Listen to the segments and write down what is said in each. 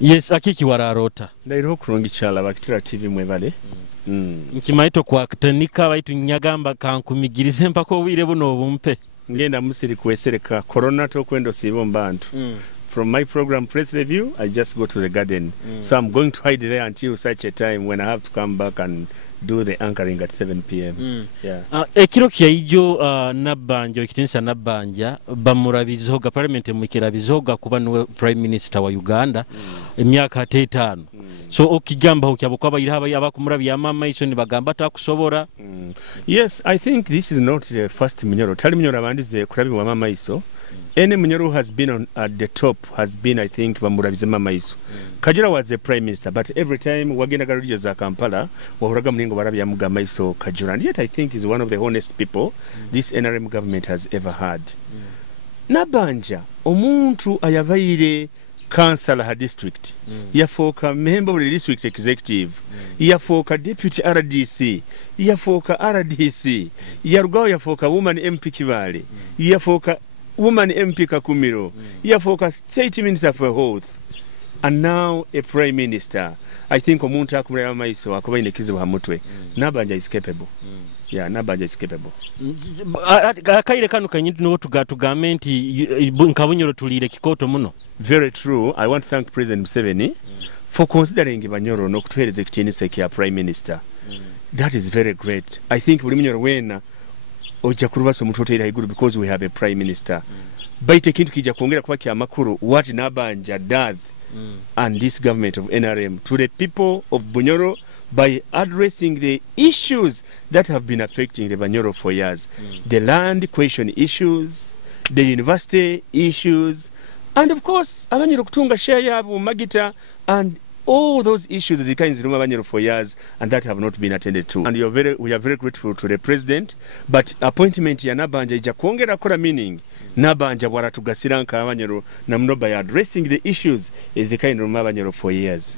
Yes, Akiiki wararota. Ndairo kurungi chala bakitira TV mwebale. Nkimaito kwa kutanika baitu nyagamba kankumigirize mpako wire buno bumpe. Ngenda musiri kwesereka corona to kwendo sibo mbantu. From my program Press Review, I just go to the garden. So I'm going to hide there until such a time when I have to come back and do the anchoring at 7 p.m. Yeah. Ekiro kyaijo nabanja kitinsa nabanja bamurabizoga parliament mukirabizoga kuba niwe prime minister wa Uganda emyaka 5. So okigamba okyabo kwabayira abakumurabi ya mama iso ni bagamba takusobora. Yes, I think this is not the first Munyoro. Tali Munyoro abandize kurabi wa mama iso. Any Munyoro who has been at the top has been, I think, bamurabize mama iso. Kajura was a prime minister, but every time wagenda garudio za Kampala wahuraga mningo barabi ya mugama iso Kajura, and yet I think is one of the honest people this NRM government has ever had. Nabanja omuntu ayabaire councillor ha district, yafoka member of the district executive, yafoka deputy RDC, yafoka RDC, yarugaho yafoka woman MP Kibale, yafoka woman MP Kakumiro, yafoka state minister for health, and now a prime minister. I think omuntu akumulira maiso akubaine kizibu hamutwe. Nabanja is capable. Yeah, Nabanja is capable. Akaire kanu kanyintu no tugamenti nkabunyoro tulire kikoto muno. Very true. I want to thank President Museveni for considering Banyoro n'okutuhereza ekitinisa kya prime minister. That is very great. I think buli munyoro wena ojja kulubasa omuntu oteera iguru because we have a prime minister. Baite kintu kijja kwongera kuba kya makuru what Nabanja does and this government of NRM to the people of Bunyoro by addressing the issues that have been affecting the Bunyoro for years. The land question issues, the university issues, and of course, Abanyoro kutunga share yabo magita and all those issues that zikainzi ruma Abanyoro for years and that have not been attended to. And we are very grateful to the president, but appointment ya Nabanja ija kuongera kora meaning Nabanja wara tugasira nka Abanyoro namno by addressing the issues zikainzi ruma Abanyoro for years.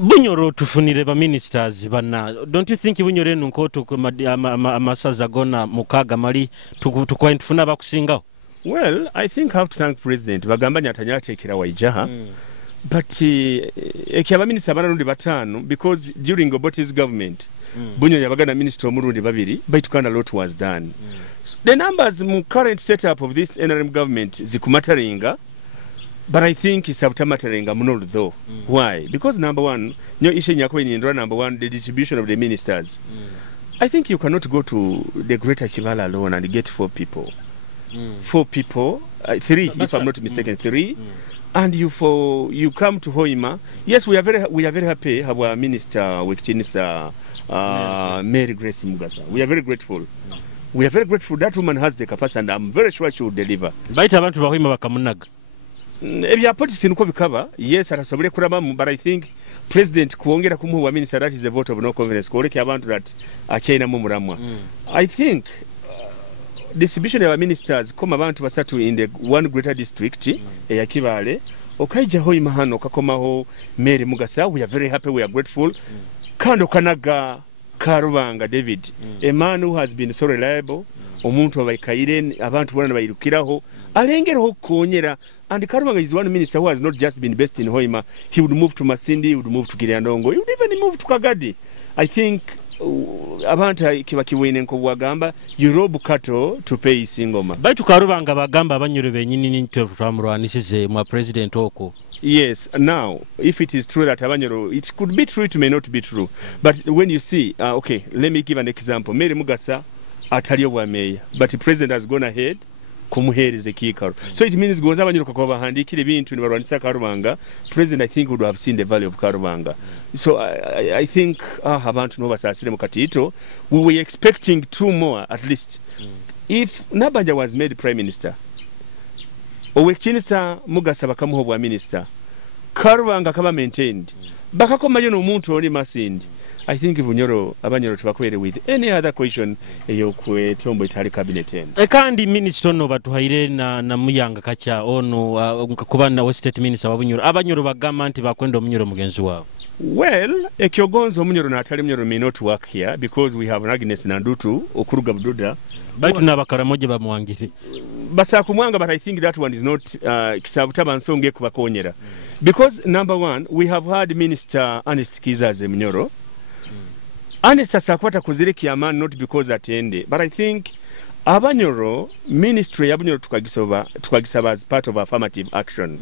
Bunyoro tufunire ba ministers bana. Don't you think Bunyoro nunkoto amasaza gona mukaga mali tukwa ntufuna bakusingaho? Well, I think I have to thank President Bagamba Nyatanya tekera waijaha. But ekyaba minister banarundi batano because during Obote's government Bunyoro yabagana minister omurundi babiri baitukana lot was done. So the numbers mu current setup of this NRM government zikumataringa, but I think it's abtamataringa muno though. Why? Because number one, nyo ishe nyako indra number one, the distribution of the ministers. I think you cannot go to the Greater Kivala alone and get 4 people. 4 people, 3 if I'm not mistaken, 3, and you come to Hoima. Yes, we are very happy our minister Wikitinisa Mary Grace Mugasa. We are very grateful. We are very grateful that woman has the capacity and I'm very sure she will deliver. Baita abantu ba Hoima bakamunaga. Ebya politics nko bikaba, yes arasobole kurabamu, but I think president kuongera kumuwa minister that is a vote of no confidence koleke abantu that achaina mu muramwa. I think distribution of ministers koma abantu basatu in the one greater district ya Kibale okaija Hoima hano kakomaho Mary Mugasa. We are very happy, we are grateful. Kando kanaga Karubanga David, a man who has been so reliable, omuntu abaikaire abantu bonna bayirukiraho alengereho kuonyera, and Karubanga is one minister who has not just been based in Hoima. He would move to Masindi, he would move to Kiriandongo, he would even move to Kagadi. I think abantu kibakiwine nko bwagamba Europe kato to pay singoma. Baitu Karubanga bagamba Abanyoro benyini n'into twamurwanisize mu president oko. Yes, now if it is true that Abanyoro, it could be true, it may not be true, but when you see okay, let me give an example. Mary Mugasa atali obwa mayor, but the president has gone ahead kumuhereze kikaro. So it means goza Abanyoro kwa bahandikire bintu ni barwanisa Karubanga. President I think would have seen the value of Karubanga. So I think abantu no basasire mu katito. We were expecting 2 more at least. If Nabanja was made prime minister, Owekinisa Mugasa bakamuho bwa minister, Karubanga kaba maintained, bakakomayo n'omuntu oli Masindi, I think Bunyoro Abanyoro tubakwere with any other question eyokwe tombo itali cabinet end. Kandi minister no batuhaire na muyanga kacha ono kubana we state minister wa Bunyoro. Abanyoro bagamba nti bakwenda Omunyoro mugenzi wao. Well, ekyogonzo Omunyoro natali Munyoro may not work here because we have an Agnes Nandutu okuruga Bududa. Baitu nabakaramoje bamwangire. basakumwanga, but I think that one is not kisabutaba nsonge kubakonyera. Because number one, we have had Minister Entekereza as Munyoro. Ernest asakwata kuzire kiamani not because atende, but I think Abanyoro ministry Abanyoro tukagisaba as part of affirmative action.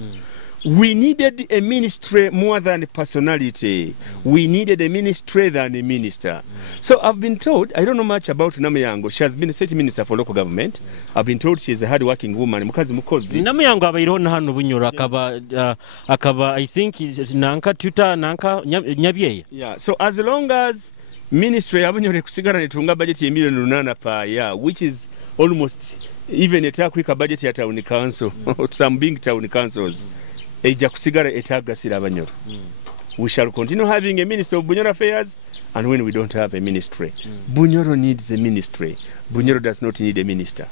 We needed a ministry more than a personality. We needed a ministry than a minister. So I've been told, I don't know much about Namuyango. She has been a state minister for local government. I've been told she is a hard-working woman. Mukozi. Namuyango abairona hano Bunyoro akaba I think nanka tuta nanka nyabyeye. Yeah. So as long as ministry Abanyoro kusigara netunga budget ya milioni 8 per year, which is almost even etakwika budget ya town council, some big town councils. Eja kusigara etagasira Abanyoro. We shall continue having a minister of Bunyoro affairs, and when we don't have a ministry, Bunyoro needs a ministry. Bunyoro does not need a minister.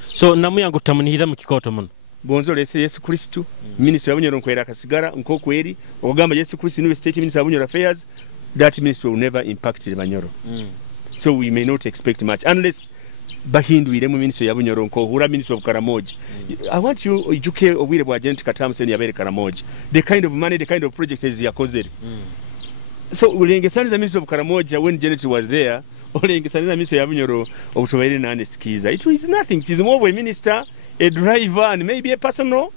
So Namuyango tamunihira mu kikoto muno. Bonzo lese Yesu Kristo, ministry of Bunyoro nkwera kasigara nkokweri, ogamba Yesu Kristo ni state minister of Bunyoro affairs, that ministry will never impact Bunyoro. So we may not expect much unless bahinduire mu ministry ya Bunyoro nko hura ministry of Karamoji. I want you ijuke obwire bwa Janet Katamu seni yabere Karamoji. The kind of money, the kind of project is yakozere. So ulengesaniza ministry of Karamoji when Janet was there, ulengesaniza ministry ya Bunyoro obutobaire na Entekereza. It is nothing. It is more of a minister, a driver, and maybe a personal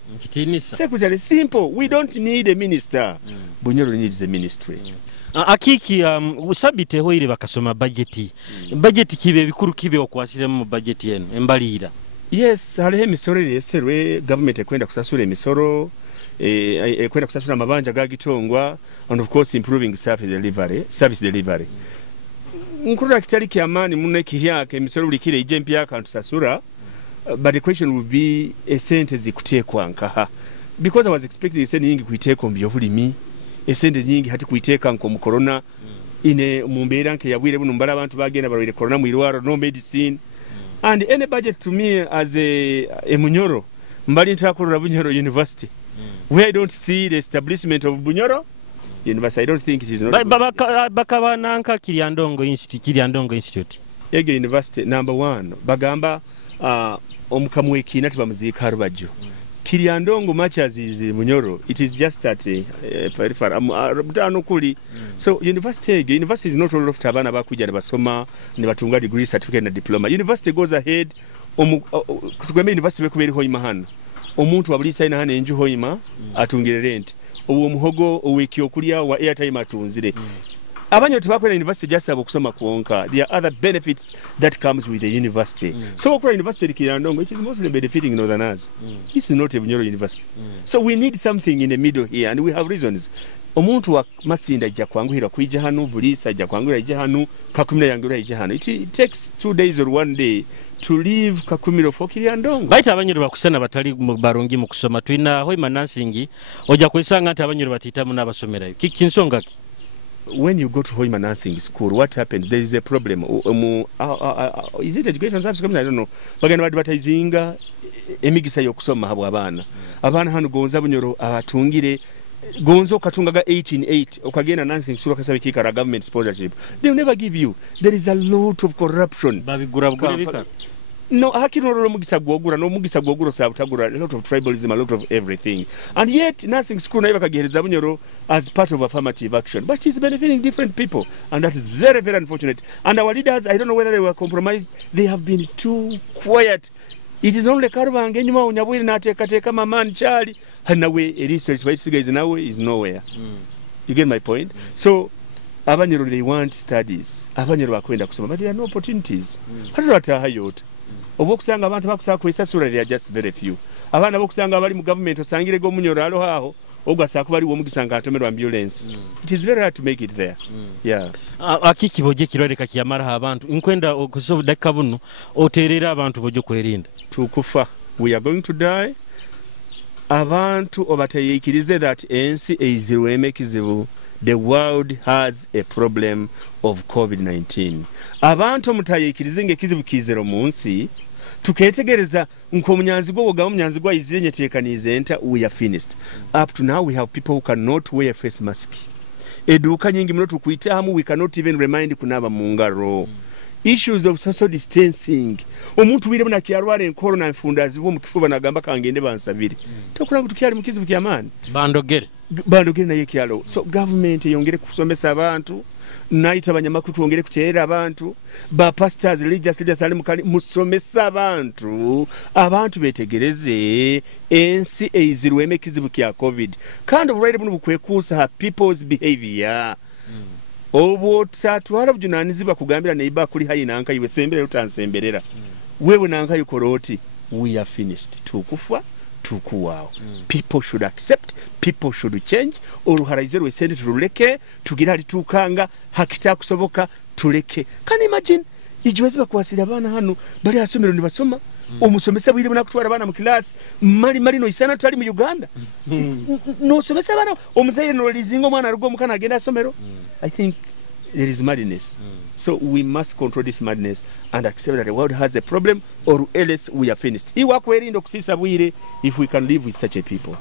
secretary. Simple. We don't need a minister. Bunyoro needs a ministry. Akiiki usabite hoire bakasoma budget. Budget kibe bikuru kibe okwasira mu budget yenu embalira. Yes, haliho emisoro yeserwe government ekwenda kusasula emisoro ekwenda kusasula amabanja gagitongwa, and of course improving service delivery. Nkuru kitali kyamani munne kihyaka emisoro bulikire ije Empyaka ntusasura, but the question will be esente zikutekwa nkaha, because I was expecting esente nyingi kuiteka mu byobulimi, esente nyingi hati kuiteka nko mu corona ine mumbeera nke yabwire buno mbala abantu bagenda balwire corona mu irwaro, no medicine. And any budget to me as a Munyoro, mbali ntakorora Bunyoro University, where I don't see the establishment of Bunyoro University. I don't think it is not. Bakaba nanka Kiryandongo Institute. Ege University number 1 bagamba omukamweki nati bamuzika Harbajo. Kiryandongo much as is Munyoro, it is just at peripheral kuli. So university is not all of tabana bakuja ne basoma ne batunga degree certificate na diploma. University goes ahead kutugamba university bekuberi hoima hano omuntu wabulisa ina hano enju hoima atungire rent owo muhogo oweki okulya wa airtime atunzire. Abanyoro tebakwera university just abakusoma kuonka. There are other benefits that comes with the university. So okura university Kiryandongo, it is mostly benefiting northerners. This is not a Bunyoro University. So we need something in the middle here, and we have reasons. Omuntu wa masinda ajja kwanguhira kuija hanu, bulisa ajja kwanguhira ija hanu, kakumira yanguhira ija hanu. It takes 2 days or 1 day to leave kakumiro for Kiryandongo. Baita abanyoro bakusana batali barongi mu kusoma twina hoima nansingi oja kwesanga nti abanyoro batitamu n'abasomerayo. Kinsonga ki? When you go to Hoima Nursing School, what happens? There is a problem. Is it education service? I don't know. Bagana advertising emigisa yokusoma habo abana. Abana hano gonza Bunyoro atungire gonzo katungaga 18.8 okagenda nursing school kasabe kikara government sponsorship. They will never give you. There is a lot of corruption. Babigura bika. No, hakinoro mugisa gwogura no mugisa gwoguro sabutagura, a lot of tribalism, a lot of everything. And yet nursing school na bakagereza Bunyoro as part of affirmative action, but it's benefiting different people, and that is very, very unfortunate. And our leaders, I don't know whether they were compromised, they have been too quiet. It is only Karubanga enyuma unyabwire na teka man chali hanawe research by guys nawe is nowhere. You get my point? So Abanyoro, they want studies. Abanyoro bakwenda kusoma, but there are no opportunities. Hatulata hayota. Obokusanga abantu bakusaba kwesasura, they are just very few. Abana bokusanga abali mu government osangire go Munyoro alo haho ogasa kubali wo mugisanga atomerwa ambulance. It is very hard to make it there. Yeah. Akiiki boje kiroreka kiyamara abantu inkwenda okusobo dakika buno oterera abantu boje kwerinda tukufa. We are going to die. Abantu obatayikirize that ensi eizirwemekizibu. The world has a problem of COVID-19. Abantu mutayikirize ngekizibu kizero munsi tuketegereza nko munyanzi gwo gwa munyanzi gwa izirenye tekanize enter, we are finished. Up to now we have people who cannot wear face mask. Eduka nyingi mno tukuitamu, we cannot even remind kunaba mu ngaro. issues of social distancing omuntu wire muna kyalwala enkoro na nfundazi bo mukifuba nagamba kangende bansabire tokulanga tukyali mukizibu kyamani bandogere naye kyalo so government yongere kusomesa abantu naita abanyamakuru tuongere kuterera abantu ba pastors religious leaders ali mukali musomesa abantu betegereze ensi eizirwe emekizibu kya covid kandi obulwaire buno bukwekuusa people's behavior obwotatu arabujunaniziba kugambira neiba kuli hayi nanka iwe sembere utansemberera wewe nanka yukoroti we are finished tukufa tukuwao people should accept people should change oruharaizero wesende turuleke tugira litukanga hakita kusoboka tuleke can imagine ijiwezi bakwasira abana hano bali asomero ndibasoma omusomesa bwire buna kutwara abana mu class mali no isana tali mu Uganda no somesa abana omuzaire no lizingo mwana rugo mukana agenda asomero I think there is madness so we must control this madness and accept that the world has a problem or else we are finished iwakwerindo kusisa bwire if we can live with such a people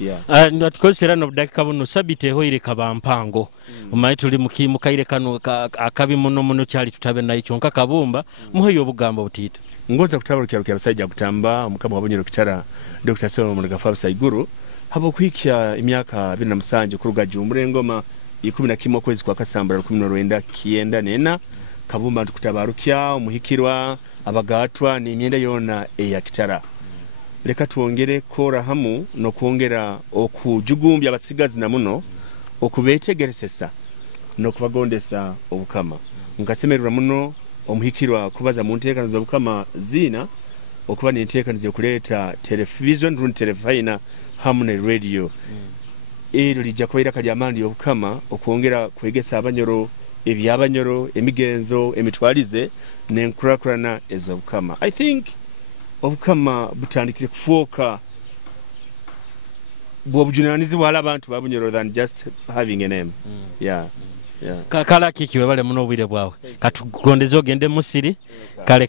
yeah ndatukozera no dakika buno sabite hoire kabampango umaye tuli mukimukaire kanu akabi muno cyali tutabe nayo cyonka kabumba muheyo bugambo butito ngoza kutabaruka basajja kutamba mukama wabonyero kitara Dr. Solomon Gafabu Saiguru habo kwikya imyaka 2007 kuruga jumurengoma 11 kwezi kwa kasambara 19 kienda nena kabumba tukutabarukya umuhikirwa abagatwa ni imyenda yona ya kitara leka tuongere kora hamu no kuongera okujugumbya abasigazi na muno okubetegeresesa no kubagondesa obukama ngasemerera muno omuhikirwa kubaza mu nteekano z'obukama zina okuba n'enteekano z'okuleta television run telefina hamu ne radio ero lijja kubaira kali amandi obukama okwongera kwegesa abanyoro ebyabanyoro emigenzo emitwalize n'enkurakurana ez'obukama I think obukama butandikire kufuuka bw'obujunanizi bwala abantu babunyoro than just having a name yeah kala kikiwe bale muno obwire bwawe katugondeze ogende musiri kale